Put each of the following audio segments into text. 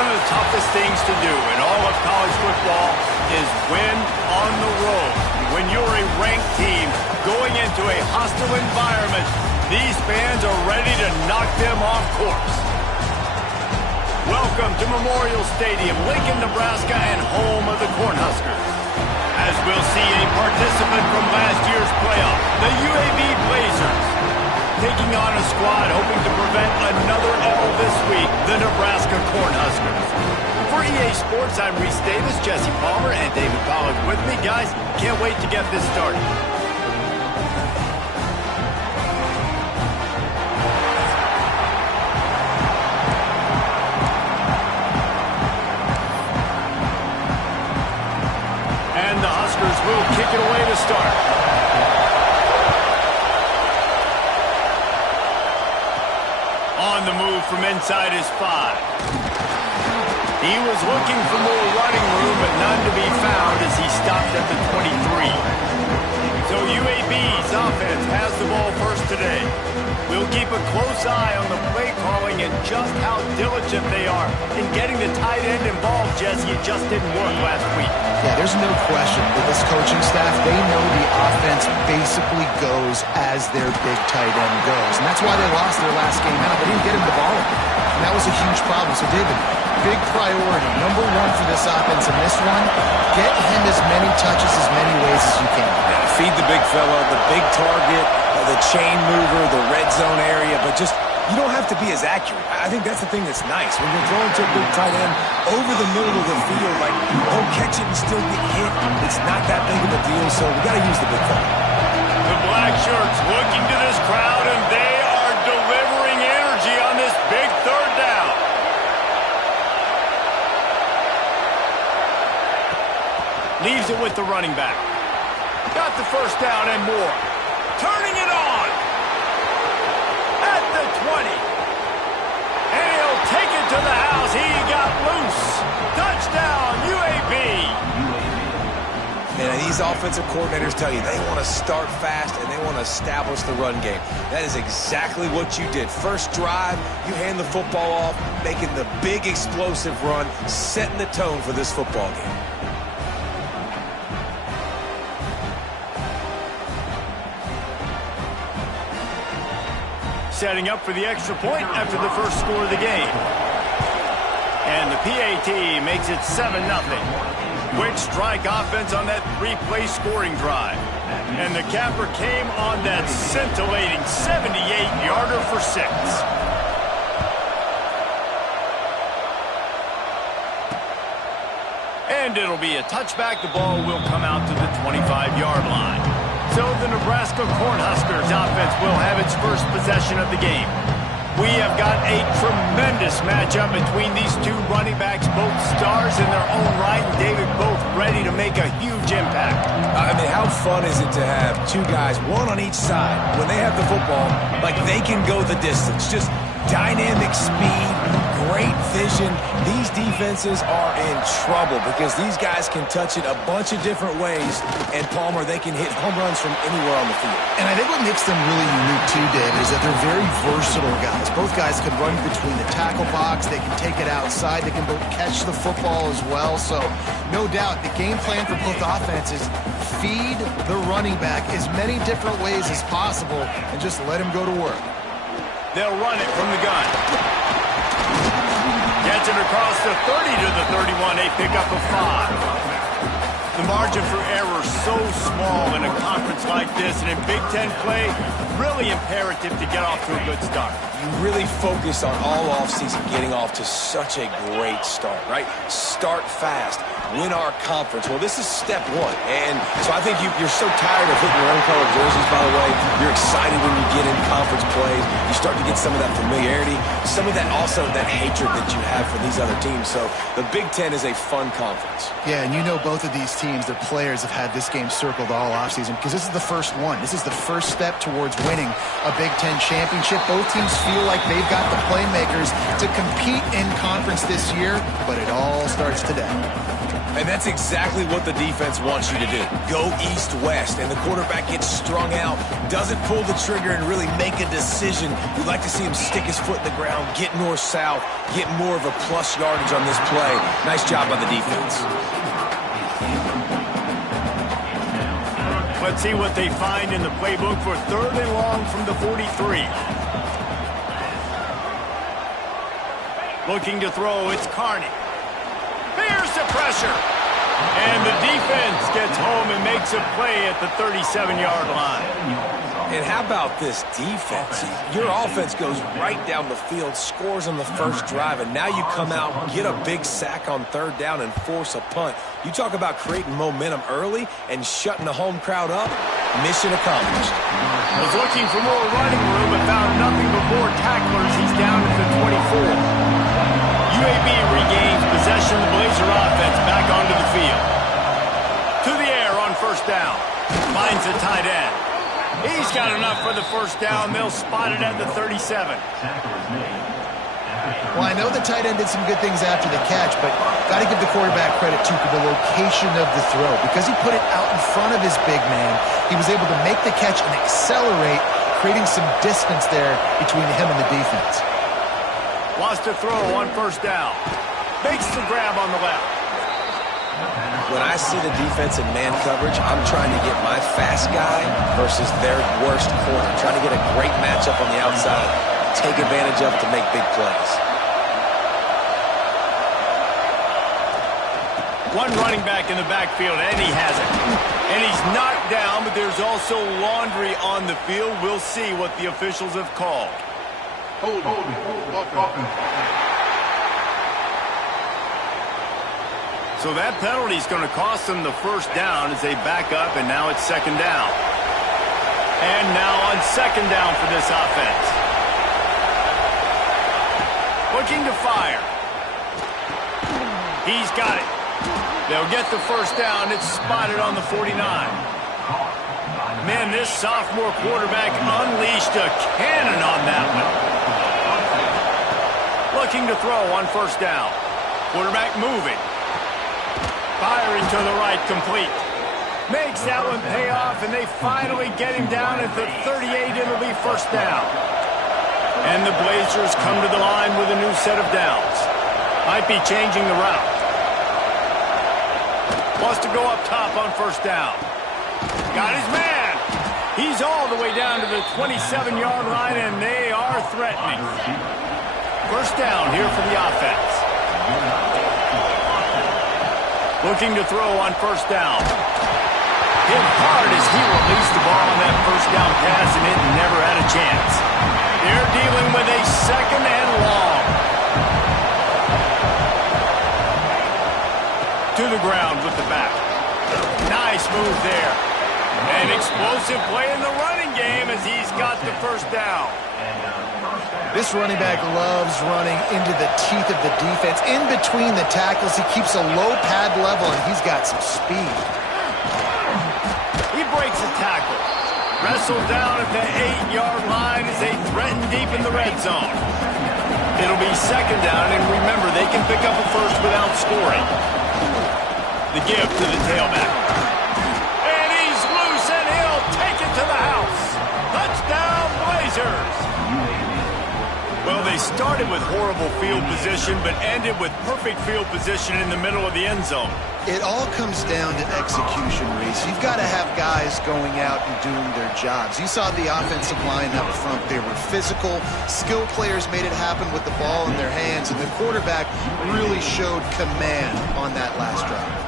One of the toughest things to do in all of college football is win on the road. When you're a ranked team going into a hostile environment, these fans are ready to knock them off course. Welcome to Memorial Stadium, Lincoln, Nebraska, and home of the Cornhuskers. As we'll see a participant from last year's playoff, the UAB Blazers, taking on a squad hoping to prevent another L this week, the Nebraska Cornhuskers. For EA Sports, I'm Reese Davis, Jesse Palmer, and David Pollack with me. Guys, can't wait to get this started. And the Huskers will kick it away to start. On the move from inside his 5. He was looking for more running room, but none to be found as he stopped at the 23. So UAB's offense has the ball first today. We'll keep a close eye on the play calling and just how diligent they are in getting the tight end involved, Jesse. It just didn't work last week. Yeah, there's no question that this coaching staff, they know the offense basically goes as their big tight end goes. And that's why they lost their last game out. They didn't get him the ball. And that was a huge problem. So, David, big priority, number one for this offense in this one, get him as many touches as many ways as you can. Yeah, feed the big fella, the big target, the chain mover, the red zone area, but just you don't have to be as accurate. I think that's the thing that's nice. When you're throwing to a big tight end over the middle of the field, like, don't catch it and still get hit. It's not that big of a deal, so we got to use the big fella. The black shirts looking to this crowd, and they are delivering energy on this big third down. Leaves it with the running back. Got the first down and more. Turning it on. At the 20. And he'll take it to the house. He got loose. Touchdown, UAB. And these offensive coordinators tell you they want to start fast and they want to establish the run game. That is exactly what you did. First drive, you hand the football off, making the big explosive run, setting the tone for this football game. Setting up for the extra point after the first score of the game. And the PAT makes it 7-0. Quick strike offense on that 3-play scoring drive. And the capper came on that scintillating 78-yarder for 6. And it'll be a touchback. The ball will come out to the 25-yard line. So the Nebraska Cornhuskers offense will have its first possession of the game. We have got a tremendous matchup between these two running backs, both stars in their own right, and David, both ready to make a huge impact. I mean, how fun is it to have two guys, one on each side, when they have the football, like they can go the distance. Just dynamic speed, great vision. These defenses are in trouble because these guys can touch it a bunch of different ways, and Palmer, they can hit home runs from anywhere on the field. And I think what makes them really unique too, David, is that they're very versatile guys. Both guys can run between the tackle box, they can take it outside, they can both catch the football as well. So no doubt the game plan for both offenses, feed the running back as many different ways as possible and just let him go to work. They'll run it from the gun. Gets it across the 30 to the 31. They pick up a 5. The margin for error so small in a conference like this, and in Big Ten play, really imperative to get off to a good start. You really focus on all offseason getting off to such a great start, right? Start fast. Win our conference. Well, this is step one. And so I think you're so tired of hitting your own color jerseys, by the way. You're excited when you get in conference plays. You start to get some of that familiarity, some of that also that hatred that you have for these other teams. So the Big Ten is a fun conference. Yeah, and you know both of these teams, their players have had this game circled all offseason because this is the first one. This is the first step towards winning a Big Ten championship. Both teams feel like they've got the playmakers to compete in conference this year, but it all starts today. And that's exactly what the defense wants you to do. Go east-west, and the quarterback gets strung out, doesn't pull the trigger and really make a decision. We'd like to see him stick his foot in the ground, get north-south, get more of a plus yardage on this play. Nice job by the defense. Let's see what they find in the playbook for 3rd and long from the 43. Looking to throw, it's Carney. Here's the pressure. And the defense gets home and makes a play at the 37-yard line. And how about this defense? Your offense goes right down the field, scores on the first drive, and now you come out, get a big sack on 3rd down, and force a punt. You talk about creating momentum early and shutting the home crowd up. Mission accomplished. Was looking for more running room, but found nothing but more tacklers. He's down at the 24. UAB regains possession of the Blazer offense back onto the field. To the air on 1st down. Finds a tight end. He's got enough for the 1st down. They'll spot it at the 37. Well, I know the tight end did some good things after the catch, but got to give the quarterback credit, too, for the location of the throw. Because he put it out in front of his big man, he was able to make the catch and accelerate, creating some distance there between him and the defense. Lost a throw on 1st down. Makes the grab on the left. When I see the defense in man coverage, I'm trying to get my fast guy versus their worst corner. I'm trying to get a great matchup on the outside, take advantage of it to make big plays. One running back in the backfield, and he has it. And he's knocked down, but there's also laundry on the field. We'll see what the officials have called. Hold. So that penalty is going to cost them the 1st down as they back up, and now it's 2nd down. And now on 2nd down for this offense. Looking to fire. He's got it. They'll get the 1st down. It's spotted on the 49. Man, this sophomore quarterback unleashed a cannon on that one. Looking to throw on 1st down. Quarterback moving. Firing to the right, complete. Makes that one pay off, and they finally get him down at the 38. It'll be 1st down. And the Blazers come to the line with a new set of downs. Might be changing the route. Wants to go up top on 1st down. Got his man. He's all the way down to the 27-yard line, and they are threatening. 1st down here for the offense. Looking to throw on 1st down. Hit hard as he released the ball on that 1st down pass, and it never had a chance. They're dealing with a 2nd and long. To the ground with the back. Nice move there. An explosive play in the running game as he's got the 1st down. This running back loves running into the teeth of the defense. In between the tackles, he keeps a low pad level, and he's got some speed. He breaks a tackle. Wrestled down at the 8-yard line as they threaten deep in the red zone. It'll be 2nd down, and remember, they can pick up a 1st without scoring. The give to the tailback. And he's loose, and he'll take it to the house. Touchdown, Blazers. Well, they started with horrible field position, but ended with perfect field position in the middle of the end zone. It all comes down to execution, Reese. You've got to have guys going out and doing their jobs. You saw the offensive line up front. They were physical. Skilled players made it happen with the ball in their hands, and the quarterback really showed command on that last drive.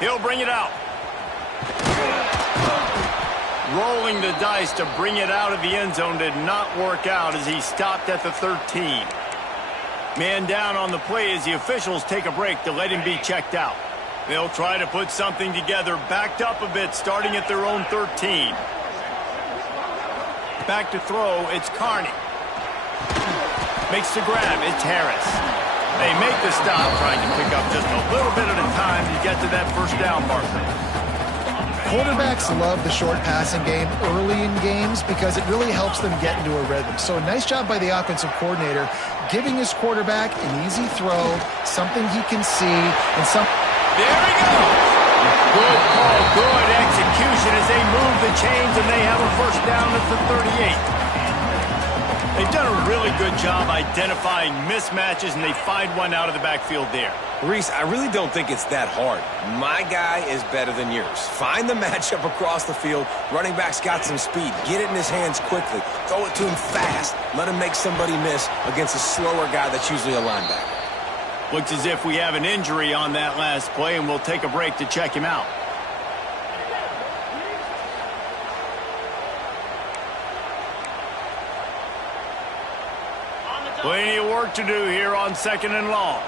He'll bring it out. Rolling the dice to bring it out of the end zone did not work out as he stopped at the 13. Man down on the play as the officials take a break to let him be checked out. They'll try to put something together, backed up a bit, starting at their own 13. Back to throw, it's Carney. Makes the grab, it's Harris. They make the stop, trying to pick up just a little bit at a time to get to that 1st down marker. Quarterbacks love the short passing game early in games because it really helps them get into a rhythm. So a nice job by the offensive coordinator giving his quarterback an easy throw, something he can see, and some... There he goes! Good call, good execution as they move the chains and they have a first down at the 38. They've done a really good job identifying mismatches, and they find one out of the backfield there. Reese, I really don't think it's that hard. My guy is better than yours. Find the matchup across the field. Running back's got some speed. Get it in his hands quickly. Throw it to him fast. Let him make somebody miss against a slower guy that's usually a linebacker. Looks as if we have an injury on that last play, and we'll take a break to check him out. Plenty of work to do here on 2nd and long.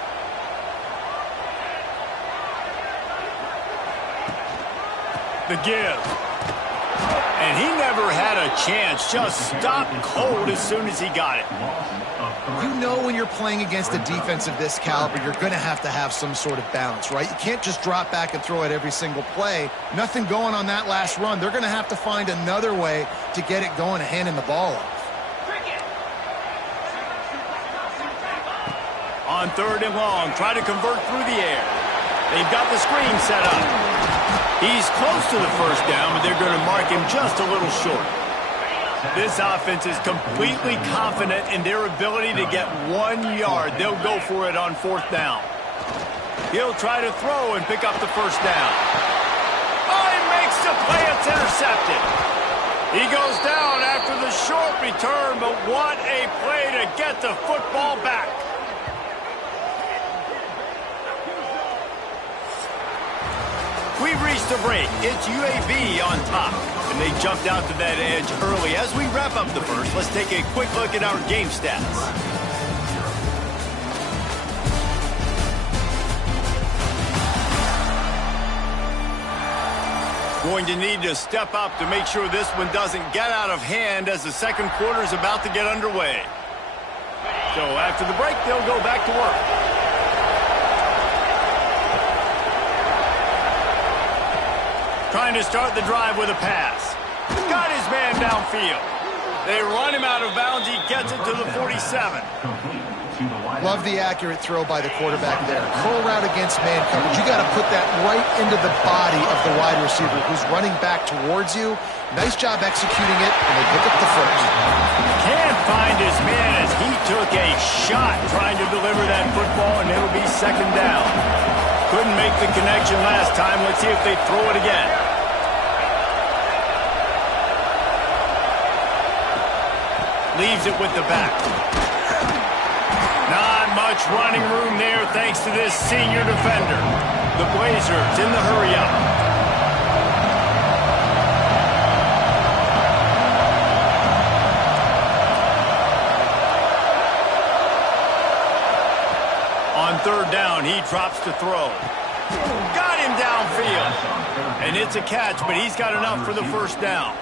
The give. And he never had a chance. Just stopped cold as soon as he got it. You know when you're playing against a defense of this caliber, you're going to have some sort of balance, right? You can't just drop back and throw it every single play. Nothing going on that last run. They're going to have to find another way to get it going and handing the ball off. On 3rd and long, try to convert through the air. They've got the screen set up. He's close to the first down, but they're going to mark him just a little short. This offense is completely confident in their ability to get 1 yard. They'll go for it on 4th down. He'll try to throw and pick up the first down. Oh, he makes the play. It's intercepted. He goes down after the short return, but what a play to get the football back. We've reached the break. It's UAB on top. And they jumped out to that edge early. As we wrap up the first, let's take a quick look at our game stats. Going to need to step up to make sure this one doesn't get out of hand as the second quarter is about to get underway. So after the break, they'll go back to work. Trying to start the drive with a pass. Got his man downfield. They run him out of bounds. He gets it to the 47. Love the accurate throw by the quarterback there. Curl route against man coverage. You got to put that right into the body of the wide receiver who's running back towards you. Nice job executing it, and they pick up the first. Can't find his man as he took a shot trying to deliver that football, and it'll be 2nd down. Couldn't make the connection last time. Let's see if they throw it again. Leaves it with the back. Not much running room there thanks to this senior defender. The Blazers in the hurry-up. On 3rd down, he drops to throw. Got him downfield. And it's a catch, but he's got enough for the first down.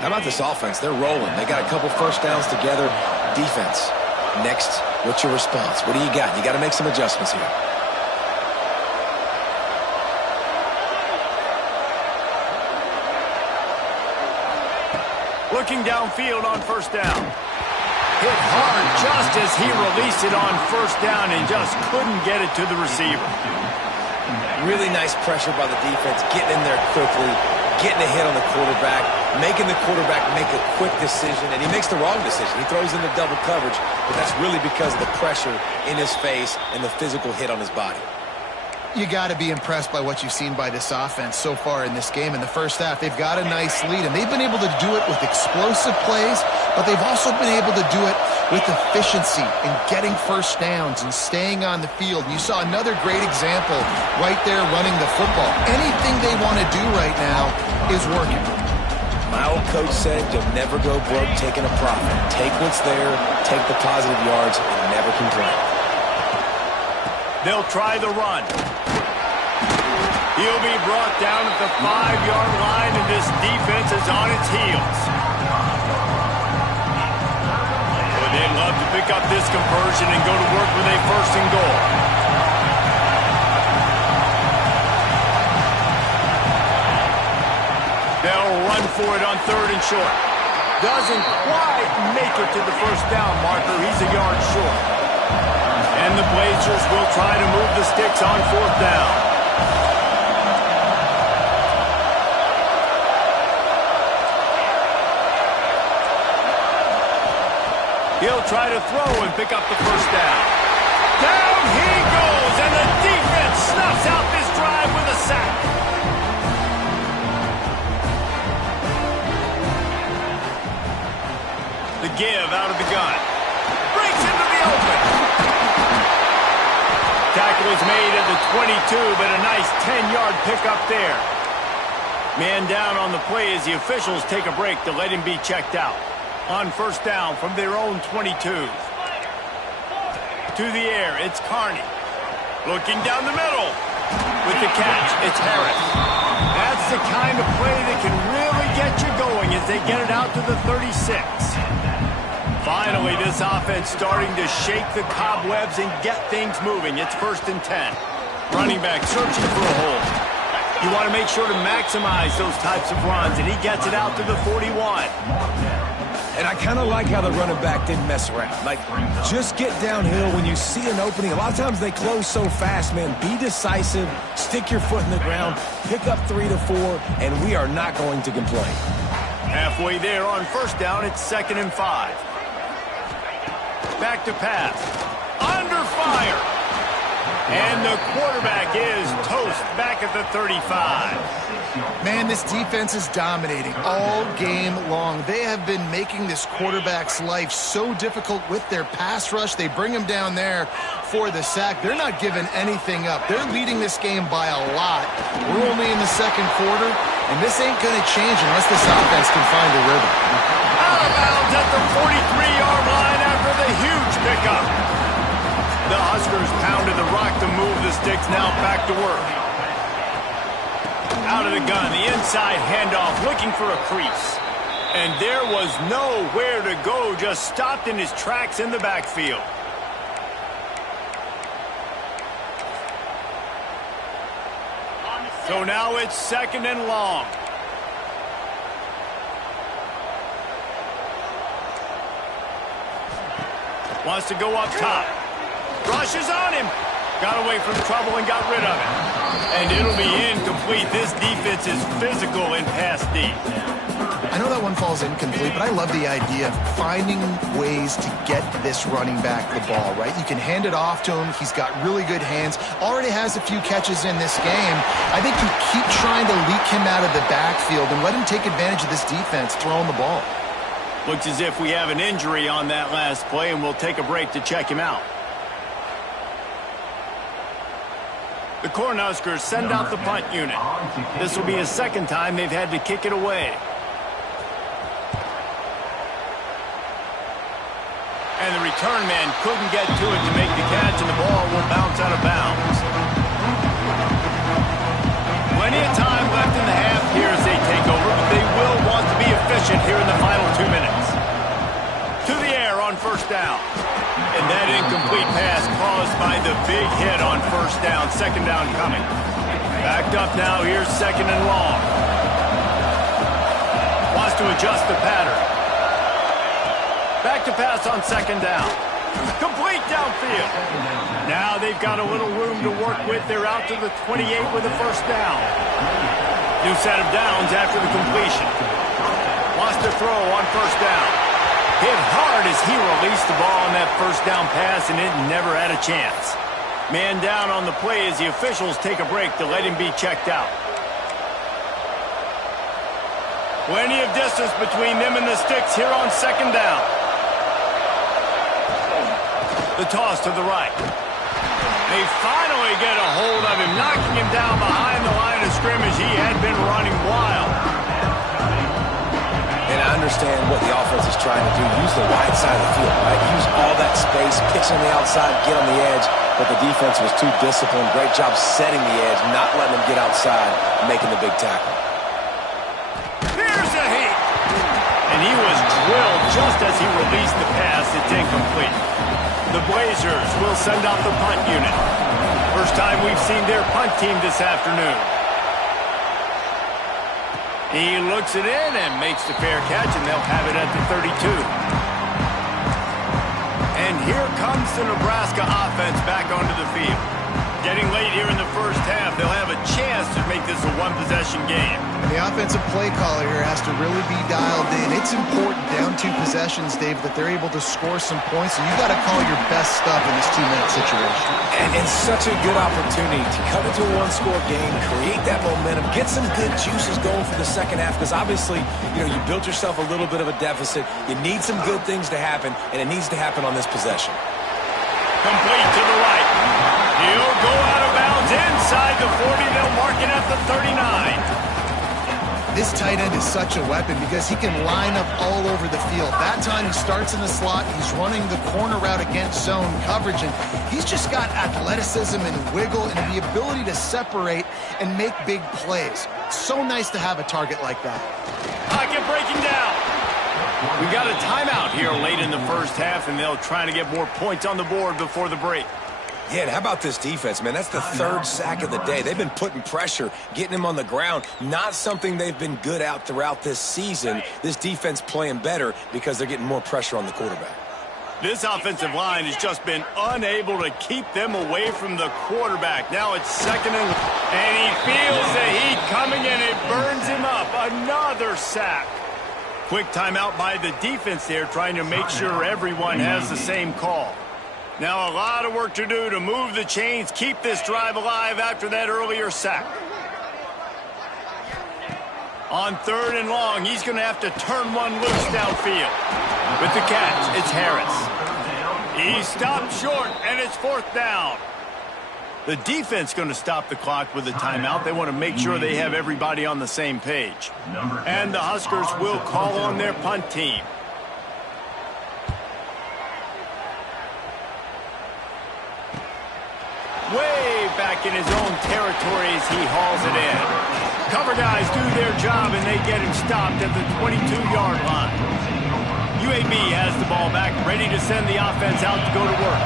How about this offense? They're rolling. They got a couple first downs together. Defense. Next, what's your response? What do you got? You got to make some adjustments here. Looking downfield on 1st down. Hit hard just as he released it on 1st down and just couldn't get it to the receiver. Really nice pressure by the defense, getting in there quickly, getting a hit on the quarterback, making the quarterback make a quick decision, and he makes the wrong decision. He throws into double coverage, but that's really because of the pressure in his face and the physical hit on his body. You got to be impressed by what you've seen by this offense so far in this game. In the first half, they've got a nice lead, and they've been able to do it with explosive plays, but they've also been able to do it with efficiency and getting first downs and staying on the field. You saw another great example right there running the football. Anything they want to do right now is working. My old coach said you'll never go broke taking a profit. Take what's there, take the positive yards, and never complain. They'll try the run. He'll be brought down at the 5-yard line, and this defense is on its heels. Well, they'd love to pick up this conversion and go to work with a 1st and goal. run for it on 3rd and short. Doesn't quite make it to the first down marker. He's a yard short. And the Blazers will try to move the sticks on 4th down. He'll try to throw and pick up the first down. Down he goes, and the defense snuffs out this drive with a sack. The give out of the gun. Breaks into the open. Tackle is made at the 22, but a nice 10-yard pickup there. Man down on the play as the officials take a break to let him be checked out. On 1st down from their own 22. To the air, it's Carney. Looking down the middle. With the catch, it's Harris. That's the kind of play that can really get you going as they get it out to the 36. Finally, this offense starting to shake the cobwebs and get things moving. It's 1st and 10. Running back searching for a hole. You want to make sure to maximize those types of runs, and he gets it out to the 41. And I kind of like how the running back didn't mess around. Like, just get downhill when you see an opening. A lot of times they close so fast, man. Be decisive, stick your foot in the ground, pick up 3 to 4, and we are not going to complain. Halfway there on 1st down, it's 2nd and 5. Back to pass. Under fire. And the quarterback is toast back at the 35. Man, this defense is dominating all game long. They have been making this quarterback's life so difficult with their pass rush. They bring him down there for the sack. They're not giving anything up. They're leading this game by a lot. We're only in the 2nd quarter, and this ain't going to change unless this offense can find a rhythm. Out of bounds at the 43-yard line after the huge pickup. The Huskers pounded the rock to move the sticks. Now back to work. Out of the gun, the inside handoff, looking for a crease. And there was nowhere to go, just stopped in his tracks in the backfield. So now it's 2nd and long. Wants to go up top. Rushes on him. Got away from trouble and got rid of it. And it'll be incomplete. This defense is physical in pass D. I know that one falls incomplete, but I love the idea of finding ways to get this running back the ball, right? You can hand it off to him. He's got really good hands. Already has a few catches in this game. I think you keep trying to leak him out of the backfield and let him take advantage of this defense throwing the ball. Looks as if we have an injury on that last play, and we'll take a break to check him out. The Cornhuskers send out the punt unit. This will be a 2nd time they've had to kick it away. And the return man couldn't get to it to make the catch, and the ball will bounce out of bounds. Plenty of time left in the half here as they take over, but they will want to be efficient here in the final 2 minutes. To the air on 1st down. And that incomplete pass caused by the big hit on 1st down. 2nd down coming. Backed up now. Here's 2nd and long. Wants to adjust the pattern. Back to pass on 2nd down. Complete downfield. Now they've got a little room to work with. They're out to the 28 with a 1st down. New set of downs after the completion. Wants to throw on 1st down. Hit hard as he released the ball on that 1st down pass, and it never had a chance. Man down on the play as the officials take a break to let him be checked out. Plenty of distance between them and the sticks here on 2nd down. The toss to the right. They finally get a hold of him, knocking him down behind the line of scrimmage. He had been running wild. And I understand what the offense is trying to do. Use the wide side of the field, right? Use all that space, pitch on the outside, get on the edge. But the defense was too disciplined. Great job setting the edge, not letting them get outside, making the big tackle. Here's a hit. And he was drilled just as he released the pass. It's incomplete. The Blazers will send out the punt unit. First time we've seen their punt team this afternoon. He looks it in and makes the fair catch, and they'll have it at the 32. And here comes the Nebraska offense back onto the field. Getting late here in the first half, they'll have a chance to make this a one-possession game. And the offensive play caller here has to really be dialed in. It's important down 2 possessions, Dave, that they're able to score some points. And you got to call your best stuff in this 2-minute situation. And such a good opportunity to cut into a one-score game, create that momentum, get some good juices going for the second half. Because obviously, you built yourself a little bit of a deficit. You need some good things to happen, and it needs to happen on this possession. Complete to the right. He'll go out of bounds inside the 40. They'll mark it at the 39. This tight end is such a weapon because he can line up all over the field. That time he starts in the slot. He's running the corner route against zone coverage, and he's just got athleticism and wiggle and the ability to separate and make big plays. So nice to have a target like that. Pocket breaking down. We got a timeout here late in the first half, and they'll try to get more points on the board before the break. Yeah, and how about this defense, man? That's the 3rd sack of the day. They've been putting pressure, getting him on the ground. Not something they've been good at throughout this season. This defense playing better because they're getting more pressure on the quarterback. This offensive line has just been unable to keep them away from the quarterback. Now it's 2nd and he feels the heat coming, and it burns him up. Another sack. Quick timeout by the defense there, trying to make sure everyone has the same call. Now a lot of work to do to move the chains, keep this drive alive after that earlier sack. On 3rd and long, he's going to have to turn one loose downfield. With the catch, it's Harris. He stopped short, and it's 4th down. The defense going to stop the clock with a timeout. They want to make sure they have everybody on the same page. And the Huskers will call on their punt team. Way back in his own territory as he hauls it in. Cover guys do their job, and they get him stopped at the 22-yard line. UAB has the ball back, ready to send the offense out to go to work.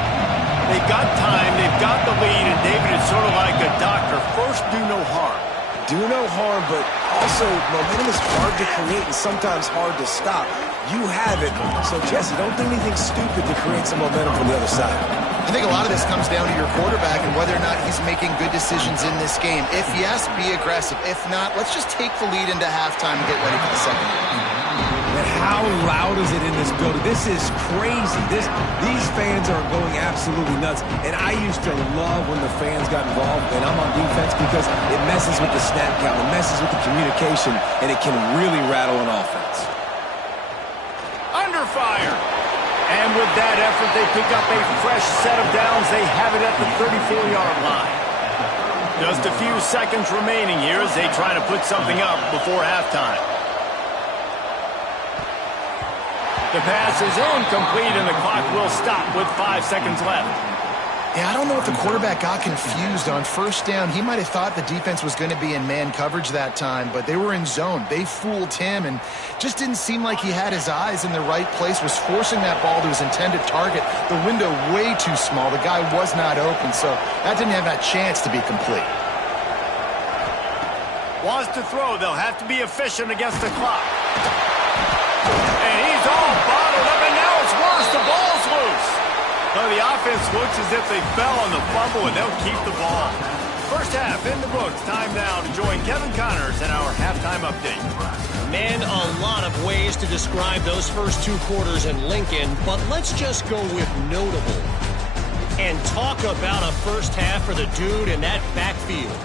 They've got time, they've got the lead, and David is sort of like a doctor. First, do no harm. Do no harm, but also momentum is hard to create and sometimes hard to stop. You have it, so Jesse, don't do anything stupid to create some momentum from the other side. I think a lot of this comes down to your quarterback and whether or not he's making good decisions in this game. If yes, be aggressive. If not, let's just take the lead into halftime and get ready for the second half. And how loud is it in this building? This is crazy. These fans are going absolutely nuts. And I used to love when the fans got involved, and I'm on defense because it messes with the snap count, it messes with the communication, and it can really rattle an offense. Under fire. And with that effort, they pick up a fresh set of downs. They have it at the 34-yard line. Just a few seconds remaining here as they try to put something up before halftime. The pass is incomplete, and the clock will stop with 5 seconds left. Yeah, I don't know if the quarterback got confused on 1st down. He might have thought the defense was going to be in man coverage that time, but they were in zone. They fooled him and just didn't seem like he had his eyes in the right place, was forcing that ball to his intended target. The window way too small. The guy was not open, so that didn't have that chance to be complete. Wants to throw. They'll have to be efficient against the clock. And he's all bottled up, and now it's worse. The ball's loose. So the offense looks as if they fell on the fumble, and they'll keep the ball. First half in the books. Time now to join Kevin Connors in our halftime update. Man, a lot of ways to describe those first 2 quarters in Lincoln, but let's just go with notable. And talk about a first half for the dude in that backfield.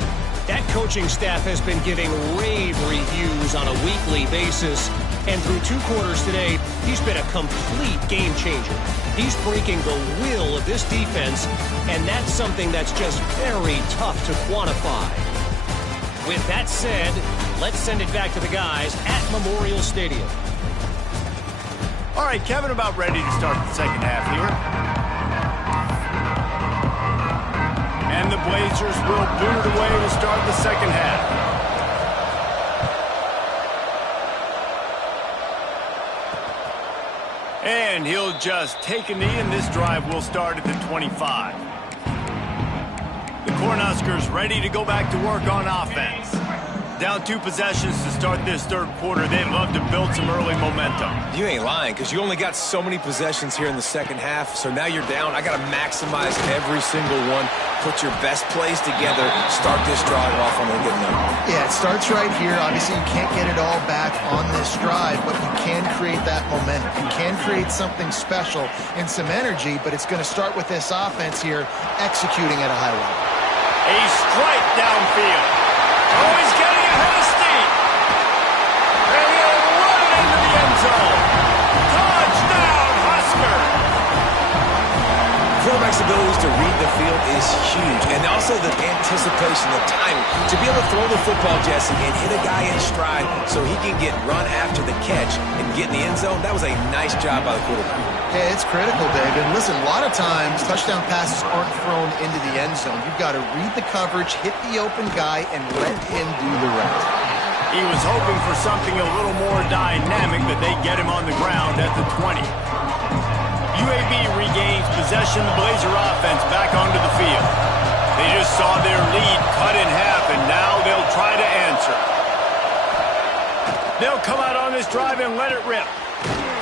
That coaching staff has been giving rave reviews on a weekly basis. And through 2 quarters today, he's been a complete game changer. He's breaking the will of this defense, and that's something that's just very tough to quantify. With that said, let's send it back to the guys at Memorial Stadium. All right, Kevin, about ready to start the second half here. And the Blazers will boot it away to start the second half. And he'll just take a knee, and this drive will start at the 25. The Cornhuskers ready to go back to work on offense. Down 2 possessions to start this third quarter. They'd love to build some early momentum. You ain't lying, because you only got so many possessions here in the second half, so now you're down. I got to maximize every single one, put your best plays together, start this drive off on a good note. Yeah, it starts right here. Obviously, you can't get it all back on this drive, but you can create that momentum. You can create something special and some energy, but it's going to start with this offense here executing at a high level. A strike downfield. Oh, he's getting ahead of steam. And he'll run it into the end zone. Touchdown, Husker. Quarterback's abilities to read the field is huge, and also the anticipation, the timing. To be able to throw the football, Jesse, and hit a guy in stride so he can get run after the catch and get in the end zone, that was a nice job by the quarterback. Yeah, it's critical, David. Listen, a lot of times touchdown passes aren't thrown into the end zone. You've got to read the coverage, hit the open guy, and let him do the rest. He was hoping for something a little more dynamic, but they get him on the ground at the 20. UAB regains possession of the Blazer offense back onto the field. They just saw their lead cut in half, and now they'll try to answer. They'll come out on this drive and let it rip.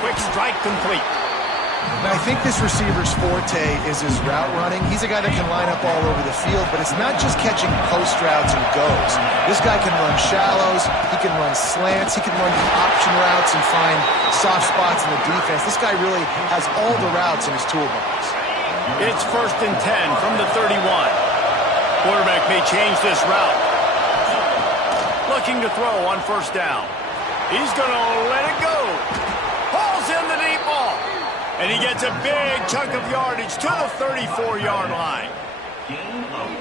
Quick strike complete. Now, I think this receiver's forte is his route running. He's a guy that can line up all over the field, but it's not just catching post routes and goes. This guy can run shallows, he can run slants, he can run the option routes and find soft spots in the defense. This guy really has all the routes in his toolbox. It's 1st and 10 from the 31. Quarterback may change this route. Looking to throw on 1st down. He's going to let it go. Pulls in the deep ball. And he gets a big chunk of yardage to the 34-yard line.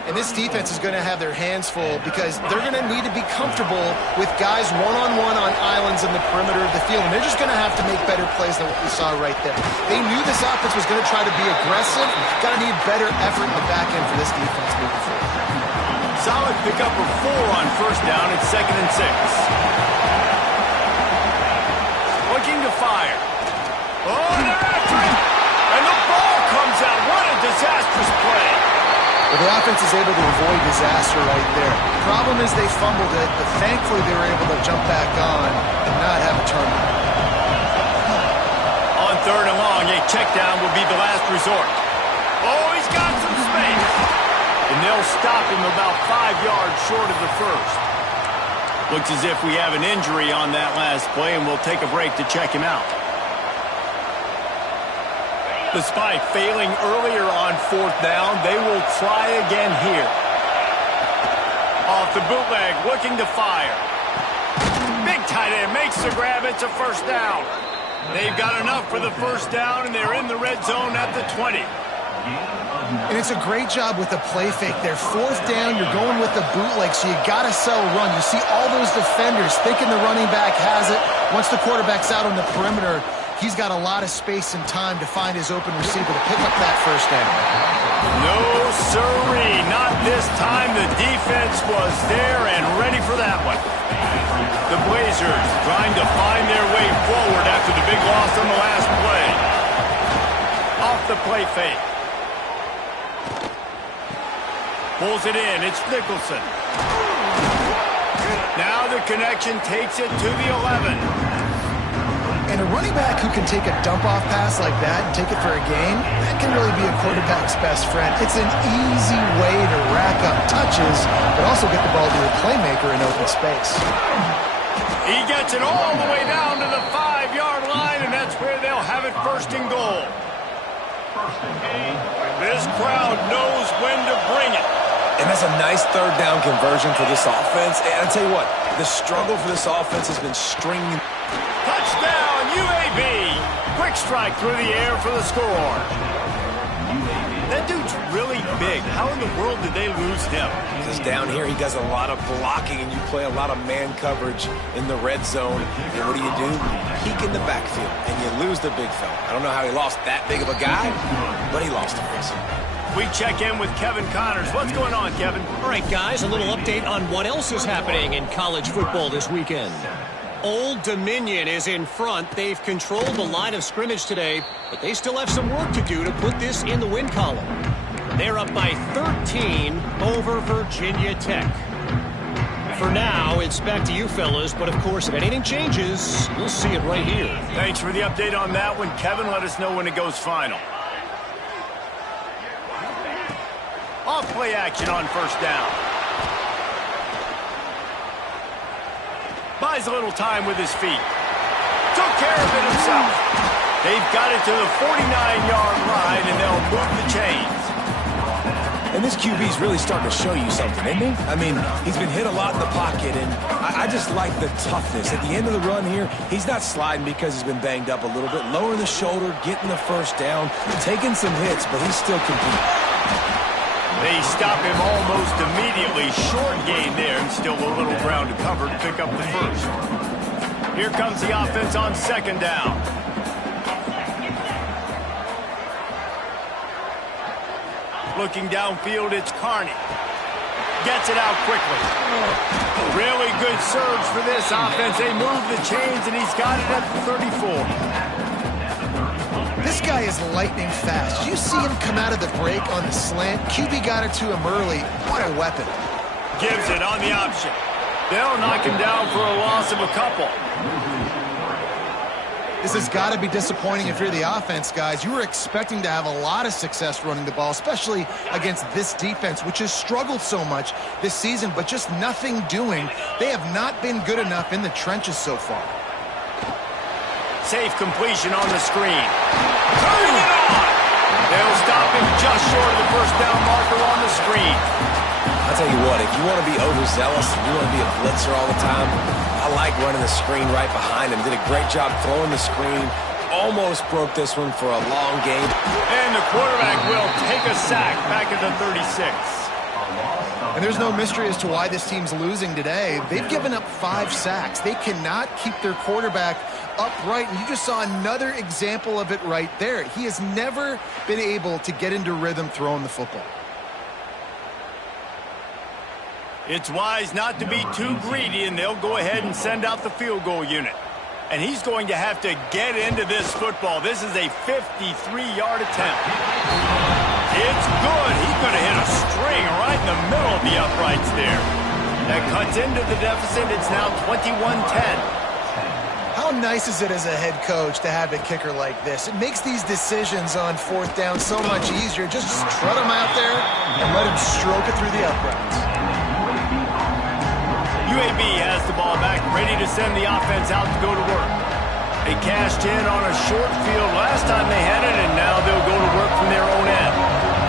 And this defense is going to have their hands full because they're going to need to be comfortable with guys one-on-one on islands in the perimeter of the field. And they're just going to have to make better plays than what we saw right there. They knew this offense was going to try to be aggressive. Got to need better effort in the back end for this defense moving forward. Solid pickup of 4 on 1st down. It's 2nd and 6. Looking to fire. Oh, they're after it! And the ball comes out. What a disastrous play. Well, the offense is able to avoid disaster right there. The problem is they fumbled it, but thankfully they were able to jump back on and not have a turnover. On 3rd and long, a check down will be the last resort. Oh, he's got some space. And they'll stop him about 5 yards short of the 1st. Looks as if we have an injury on that last play, and we'll take a break to check him out. Despite failing earlier on 4th down, they will try again here. Off the bootleg, looking to fire. Big tight end makes the grab. It's a 1st down. They've got enough for the 1st down, and they're in the red zone at the 20. And it's a great job with the play fake there. 4th down, you're going with the bootleg, so you got to sell run. You see all those defenders thinking the running back has it. Once the quarterback's out on the perimeter, he's got a lot of space and time to find his open receiver to pick up that 1st down. No, sirree. Not this time. The defense was there and ready for that one. The Blazers trying to find their way forward after the big loss on the last play. Off the play fake. Pulls it in. It's Nicholson. Now the connection takes it to the 11. And a running back who can take a dump-off pass like that and take it for a gain, that can really be a quarterback's best friend. It's an easy way to rack up touches, but also get the ball to a playmaker in open space. He gets it all the way down to the 5-yard line, and that's where they'll have it 1st and goal. This crowd knows when to bring it. And that's a nice 3rd down conversion for this offense. And I'll tell you what, the struggle for this offense has been stringing. Touchdown, UAB. Quick strike through the air for the score. That dude's really big. How in the world did they lose him? Because down here he does a lot of blocking, and you play a lot of man coverage in the red zone. And what do? You peek in the backfield, and you lose the big fella. I don't know how he lost that big of a guy, but he lost him. We check in with Kevin Connors. What's going on, Kevin? All right, guys, a little update on what else is happening in college football this weekend. Old Dominion is in front. They've controlled the line of scrimmage today, but they still have some work to do to put this in the win column. They're up by 13 over Virginia Tech. for now, it's back to you fellas. But, of course, if anything changes, we'll see it right here. Thanks for the update on that one, Kevin. Let us know when it goes final. Off play action on first down. Buys a little time with his feet. Took care of it himself. They've got it to the 49-yard line, and they'll move the chains. And this QB's really starting to show you something, isn't he? I mean, he's been hit a lot in the pocket, and I just like the toughness. At the end of the run here, he's not sliding because he's been banged up a little bit. Lowering the shoulder, getting the first down, taking some hits, but he's still competing. They stop him almost immediately. Short gain there, and still a little ground to cover to pick up the first. Here comes the offense on second down. Looking downfield, it's Carney. Gets it out quickly. Really good surge for this offense. They move the chains, and he's got it at the 34. This guy is lightning fast. Did you see him come out of the break on the slant? QB got it to him early. What a weapon. Gives it on the option. They'll knock him down for a loss of a couple. This has got to be disappointing if you're the offense, guys. You were expecting to have a lot of success running the ball, especially against this defense, which has struggled so much this season, but just nothing doing. They have not been good enough in the trenches so far. Safe completion on the screen. Turning it on! They'll stop him just short of the first down marker on the screen. I'll tell you what, if you want to be overzealous, if you want to be a blitzer all the time, I like running the screen right behind him. Did a great job throwing the screen. Almost broke this one for a long game. And the quarterback will take a sack back at the 36. And there's no mystery as to why this team's losing today. They've given up 5 sacks. They cannot keep their quarterback upright, and you just saw another example of it right there. He has never been able to get into rhythm throwing the football. It's wise not to be too greedy, and they'll go ahead and send out the field goal unit. And he's going to have to get into this football. This is a 53-yard attempt. It's good. He could have hit a string right in the middle of the uprights there. That cuts into the deficit. It's now 21-10. How nice is it as a head coach to have a kicker like this? It makes these decisions on fourth down so much easier. Just strut him out there and let him stroke it through the uprights. UAB has the ball back, ready to send the offense out to go to work. They cashed in on a short field last time they had it, and now they'll go to work from their own end.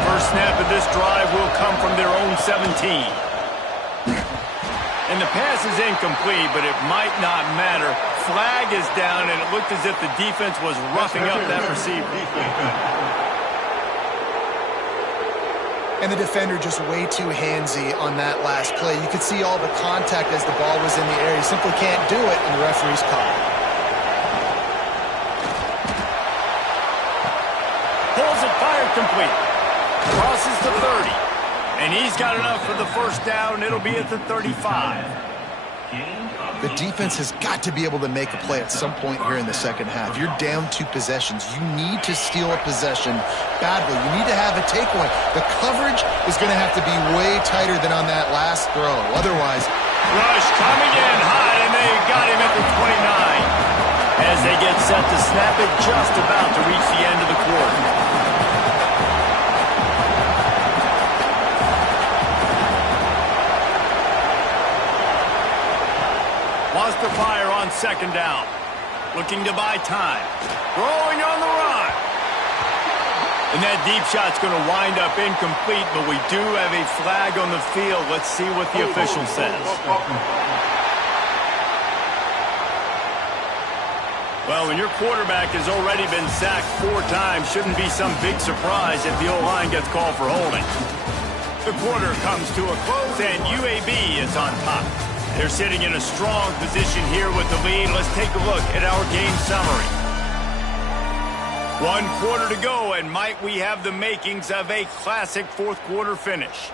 First snap of this drive will come from their own 17. And the pass is incomplete, but it might not matter. Flag is down, and it looked as if the defense was roughing up that receiver. And the defender just way too handsy on that last play. You could see all the contact as the ball was in the air. He simply can't do it, and the referee's caught it. Pulls it, fired complete. Crosses the 30. And he's got enough for the first down. It'll be at the 35. The defense has got to be able to make a play at some point here in the second half. You're down 2 possessions. You need to steal a possession badly. You need to have a takeaway. The coverage is going to have to be way tighter than on that last throw. Otherwise, Rush coming in hot, and they got him at the 29. As they get set to snap it, just about to reach the end of the quarter. Wants to fire on second down. Looking to buy time. Throwing on the run. And that deep shot's going to wind up incomplete, but we do have a flag on the field. Let's see what the official says. Well, when your quarterback has already been sacked 4 times, shouldn't be some big surprise if the O-line gets called for holding. The quarter comes to a close, and UAB is on top. They're sitting in a strong position here with the lead. Let's take a look at our game summary. 1 quarter to go, and might we have the makings of a classic fourth quarter finish.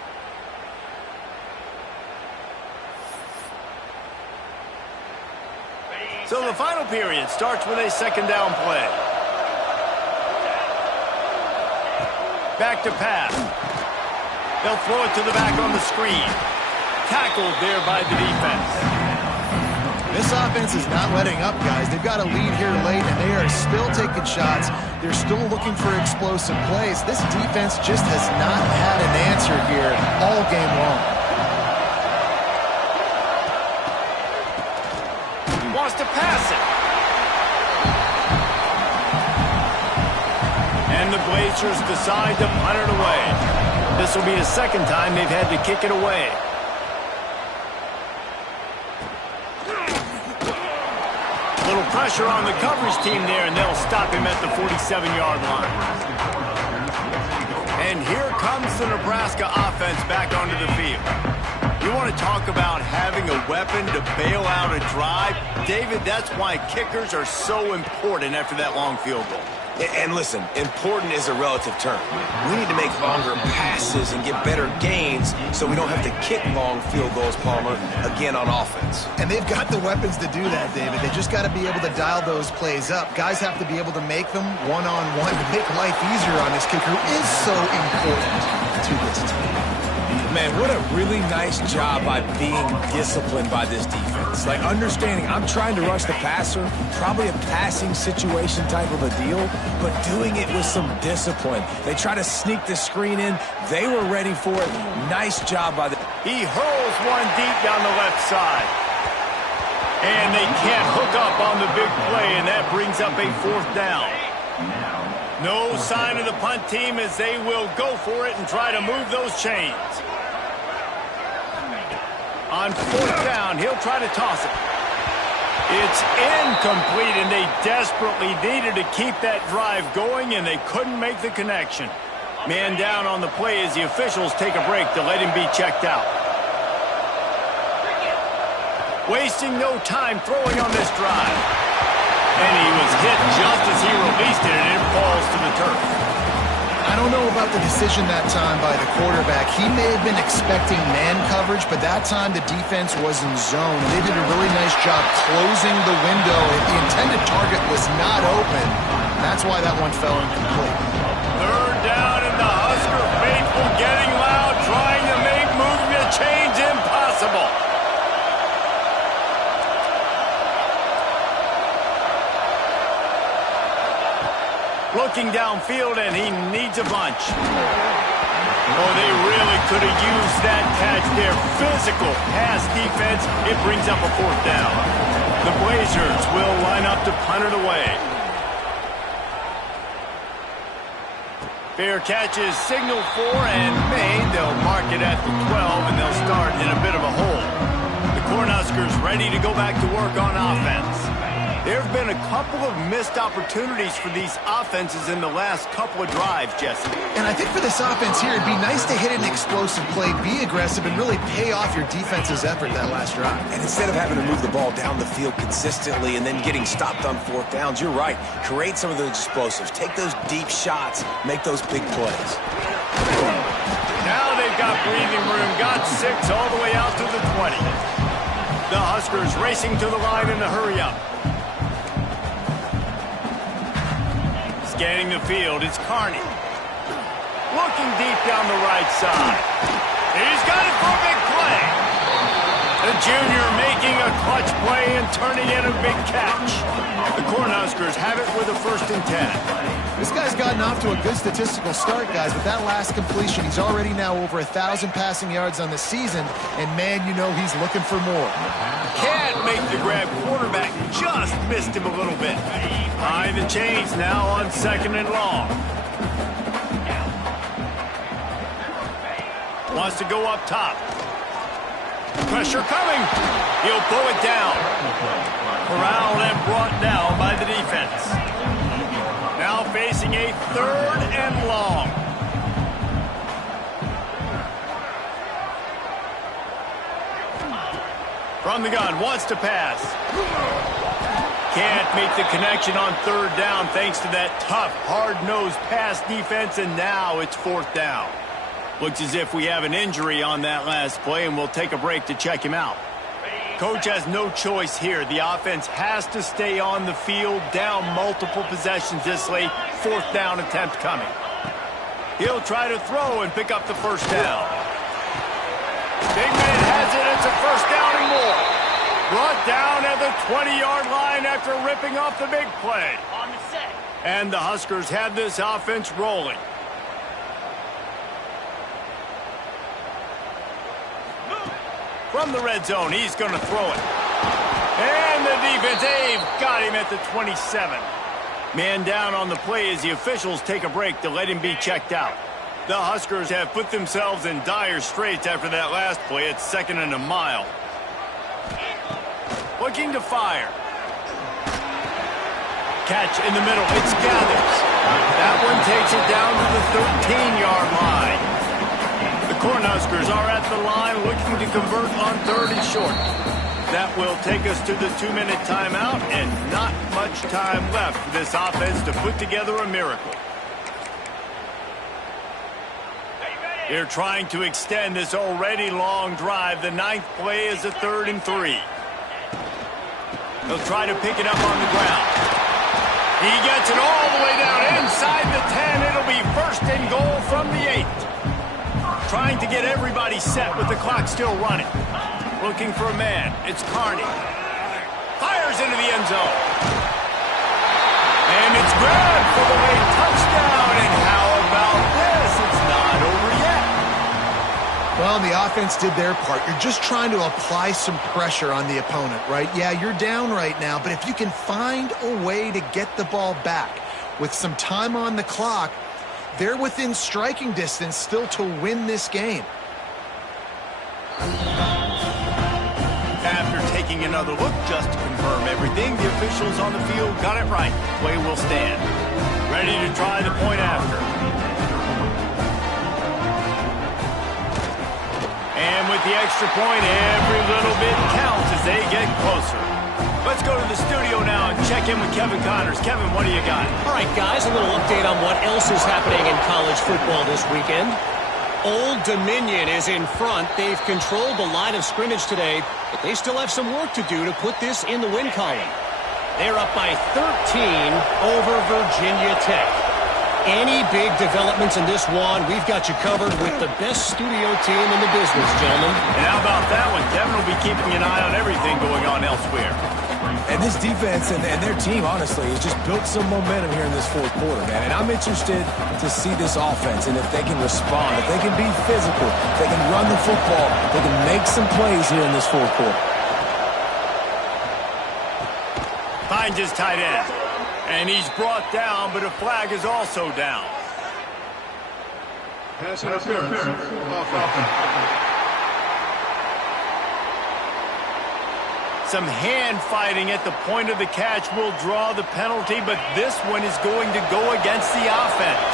So the final period starts with a second down play. Back to pass. They'll throw it to the back on the screen. tackled there by the defense. This offense is not letting up, guys. They've got a lead here late, and they are still taking shots. They're still looking for explosive plays. This defense just has not had an answer here all game long. He wants to pass it. And the Blazers decide to punt it away. This will be the second time they've had to kick it away. Little pressure on the coverage team there, and they'll stop him at the 47-yard line. And here comes the Nebraska offense back onto the field. You want to talk about having a weapon to bail out a drive? David, that's why kickers are so important after that long field goal. And listen, important is a relative term. We need to make longer passes and get better gains so we don't have to kick long field goals, Palmer, again on offense. And they've got the weapons to do that, David. They just got to be able to dial those plays up. Guys have to be able to make them one-on-one to make life easier on this kicker, who is so important to this team. Man, what a really nice job by being disciplined by this defense. Like, understanding I'm trying to rush the passer, probably a passing situation type of a deal, but doing it with some discipline. They try to sneak the screen in. They were ready for it. Nice job by the... He hurls one deep down the left side. And they can't hook up on the big play, and that brings up a 4th down. No sign of the punt team as they will go for it and try to move those chains. On 4th down, he'll try to toss it. It's incomplete, and they desperately needed to keep that drive going, and they couldn't make the connection. Man down on the play as the officials take a break to let him be checked out. Wasting no time throwing on this drive. And he was hit just as he released it, and it falls to the turf. I don't know about the decision that time by the quarterback. He may have been expecting man coverage, but that time the defense was in zone. They did a really nice job closing the window. The intended target was not open. That's why that one fell incomplete. 3rd down, and the Husker faithful getting loud, trying to make moving the chains impossible. Looking downfield, and he needs a bunch. Oh, they really could have used that catch there. Physical pass defense. It brings up a 4th down. The Blazers will line up to punt it away. Fair catch is signaled for and made. They'll mark it at the 12, and they'll start in a bit of a hole. The Cornhuskers ready to go back to work on offense. There have been a couple of missed opportunities for these offenses in the last couple of drives, Jesse. And I think for this offense here, it'd be nice to hit an explosive play, be aggressive, and really pay off your defense's effort that last drive. And instead of having to move the ball down the field consistently and then getting stopped on 4th downs, you're right. Create some of those explosives. Take those deep shots. Make those big plays. Now they've got breathing room. Got 6 all the way out to the 20. The Huskers racing to the line in a hurry-up. Scanning the field, it's Carney. Looking deep down the right side. He's got it for a big play. The junior making a clutch play and turning in a big catch. The Cornhuskers have it with a 1st and 10. This guy's gotten off to a good statistical start, guys, but that last completion, he's already now over 1,000 passing yards on the season, and man, you know he's looking for more. Can't make the grab. Quarterback just missed him a little bit. Behind the chains now on 2nd and long. Wants to go up top. Pressure coming. He'll pull it down. Corralled and brought down by the defense. Now facing a 3rd and long. From the gun, wants to pass. Can't make the connection on 3rd down thanks to that tough, hard-nosed pass defense, and now it's 4th down. Looks as if we have an injury on that last play, and we'll take a break to check him out. Coach has no choice here. The offense has to stay on the field, down multiple possessions this late. 4th down attempt coming. He'll try to throw and pick up the 1st down. Big man has it. It's a first down and more. Brought down at the 20-yard line after ripping off the big play. On the set. And the Huskers have this offense rolling. From the red zone, he's going to throw it. And the defense, they've got him at the 27. Man down on the play as the officials take a break to let him be checked out. The Huskers have put themselves in dire straits after that last play. It's 2nd and a mile. Looking to fire. Catch in the middle. It's Gathers. That one takes it down to the 13-yard line. The Cornhuskers are at the line looking to convert on 3rd and short. That will take us to the 2-minute timeout, and not much time left for this offense to put together a miracle. They're trying to extend this already long drive. The 9th play is a 3rd and 3. They'll try to pick it up on the ground. He gets it all the way down inside the 10. It'll be 1st and goal from the 8. Trying to get everybody set with the clock still running. Looking for a man. It's Carney. Fires into the end zone. And it's grabbed for the late touchdown. And how about this? It's not over yet. Well, the offense did their part. You're just trying to apply some pressure on the opponent, right? Yeah, you're down right now, but if you can find a way to get the ball back with some time on the clock, they're within striking distance still to win this game. After taking another look just to confirm everything, the officials on the field got it right. Play will stand. Ready to try the point after. And with the extra point, every little bit counts as they get closer. Let's go to the studio now and check in with Kevin Connors. Kevin, what do you got? All right, guys, a little update on what else is happening in college football this weekend. Old Dominion is in front. They've controlled the line of scrimmage today, but they still have some work to do to put this in the win column. They're up by 13 over Virginia Tech. Any big developments in this one, we've got you covered with the best studio team in the business, gentlemen. And how about that one? Kevin will be keeping an eye on everything going on elsewhere. And this defense and their team, honestly, has just built some momentum here in this 4th quarter, man. And I'm interested to see this offense and if they can respond, if they can be physical, if they can run the football, they can make some plays here in this 4th quarter. Finds his tight end. And he's brought down, but a flag is also down. Pass interference. Some hand fighting at the point of the catch will draw the penalty, but this one is going to go against the offense.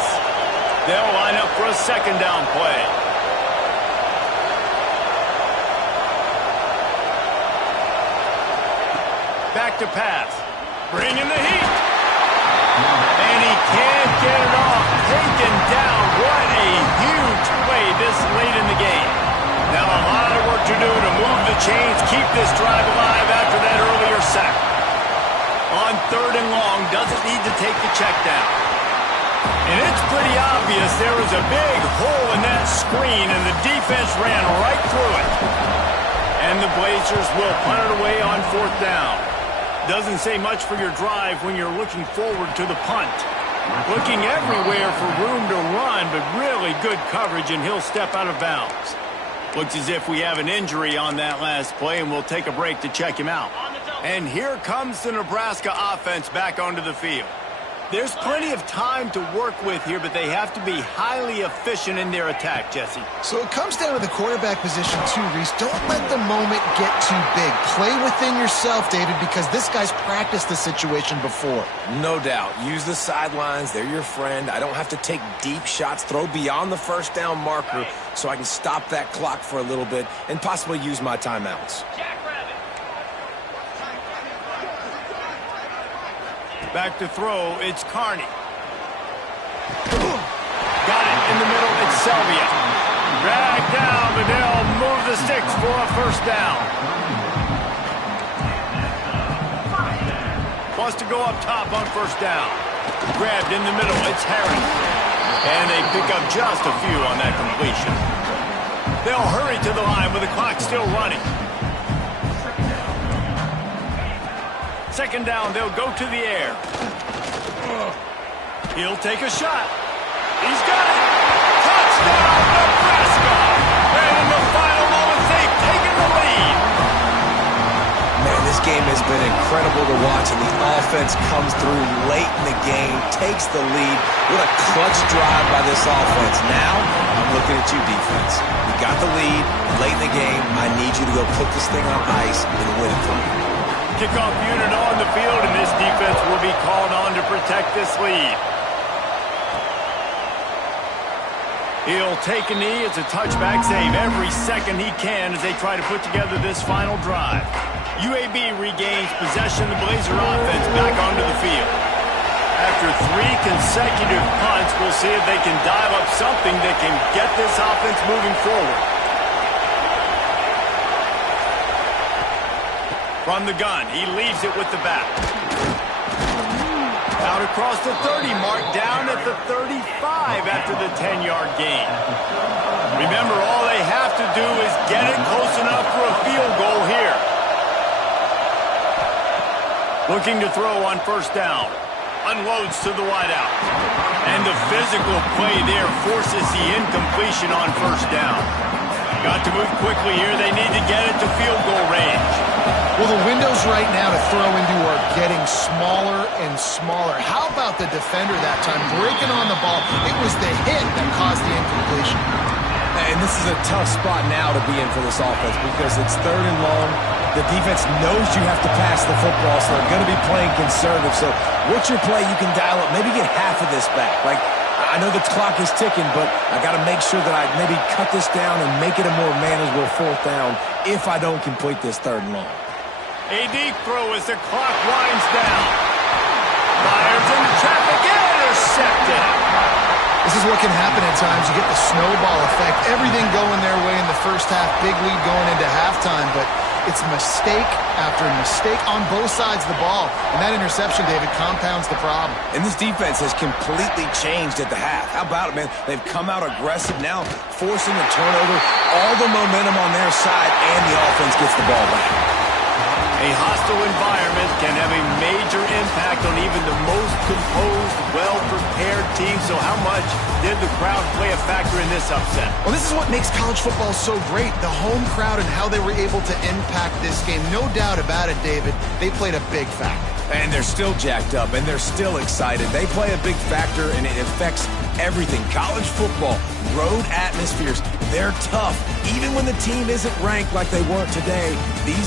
They'll line up for a 2nd down play. Back to pass. Bring in the heat. And he can't get it off. Taken down. What a huge play this late in the game. Now a lot of work to do to move the chains, keep this drive alive after that earlier sack. On 3rd and long, doesn't need to take the check down. And it's pretty obvious there was a big hole in that screen, and the defense ran right through it. And the Blazers will punt it away on 4th down. Doesn't say much for your drive when you're looking forward to the punt. Looking everywhere for room to run, but really good coverage, and he'll step out of bounds. Looks as if we have an injury on that last play, and we'll take a break to check him out. And here comes the Nebraska offense back onto the field. There's plenty of time to work with here, but they have to be highly efficient in their attack, Jesse. So it comes down to the quarterback position too, Reese. Don't let the moment get too big. Play within yourself, David, because this guy's practiced the situation before. No doubt. Use the sidelines. They're your friend. I don't have to take deep shots, throw beyond the 1st down marker so I can stop that clock for a little bit and possibly use my timeouts. Back to throw, it's Carney. Got it in the middle, it's Selvia. Dragged down, but they'll move the sticks for a 1st down. Wants to go up top on 1st down. Grabbed in the middle, it's Harris. And they pick up just a few on that completion. They'll hurry to the line with the clock still running. Second down, they'll go to the air. He'll take a shot. He's got it. Touchdown, Nebraska. And in the final moments, they've taken the lead. Man, this game has been incredible to watch, and the offense comes through late in the game, takes the lead. What a clutch drive by this offense. Now, I'm looking at you, defense. You got the lead late in the game. I need you to go put this thing on ice and win it for me. Kickoff unit on the field, and this defense will be called on to protect this lead. He'll take a knee. It's a touchback save every second he can as they try to put together this final drive. UAB regains possession of the Blazer offense back onto the field. After 3 consecutive punts, we'll see if they can dial up something that can get this offense moving forward. From the gun, he leaves it with the back. Out across the 30 mark, down at the 35 after the 10-yard gain. Remember, all they have to do is get it close enough for a field goal here. Looking to throw on first down. Unloads to the wideout. And the physical play there forces the incompletion on first down. Got to move quickly here. They need to get it to field goal range. Well, the windows right now to throw into are getting smaller and smaller. How about the defender that time breaking on the ball? It was the hit that caused the incompletion. And this is a tough spot now to be in for this offense because it's 3rd and long. The defense knows you have to pass the football, so they're going to be playing conservative. So what's your play you can dial up? Maybe get half of this back. Like, I know the clock is ticking, but I got to make sure that I maybe cut this down and make it a more manageable 4th down if I don't complete this 3rd and long. A deep throw as the clock winds down. Fires into traffic, intercepted. This is what can happen at times. You get the snowball effect. Everything going their way in the first half. Big lead going into halftime, but it's mistake after mistake on both sides of the ball. And that interception, David, compounds the problem. And this defense has completely changed at the half. How about it, man? They've come out aggressive now, forcing a turnover, all the momentum on their side, and the offense gets the ball back. A hostile environment can have a major impact on even the most composed, well-prepared team. So how much did the crowd play a factor in this upset? Well, this is what makes college football so great. The home crowd and how they were able to impact this game. No doubt about it, David. They played a big factor. And they're still jacked up, and they're still excited. They play a big factor, and it affects everything. College football, road atmospheres, they're tough. Even when the team isn't ranked like they weren't today, these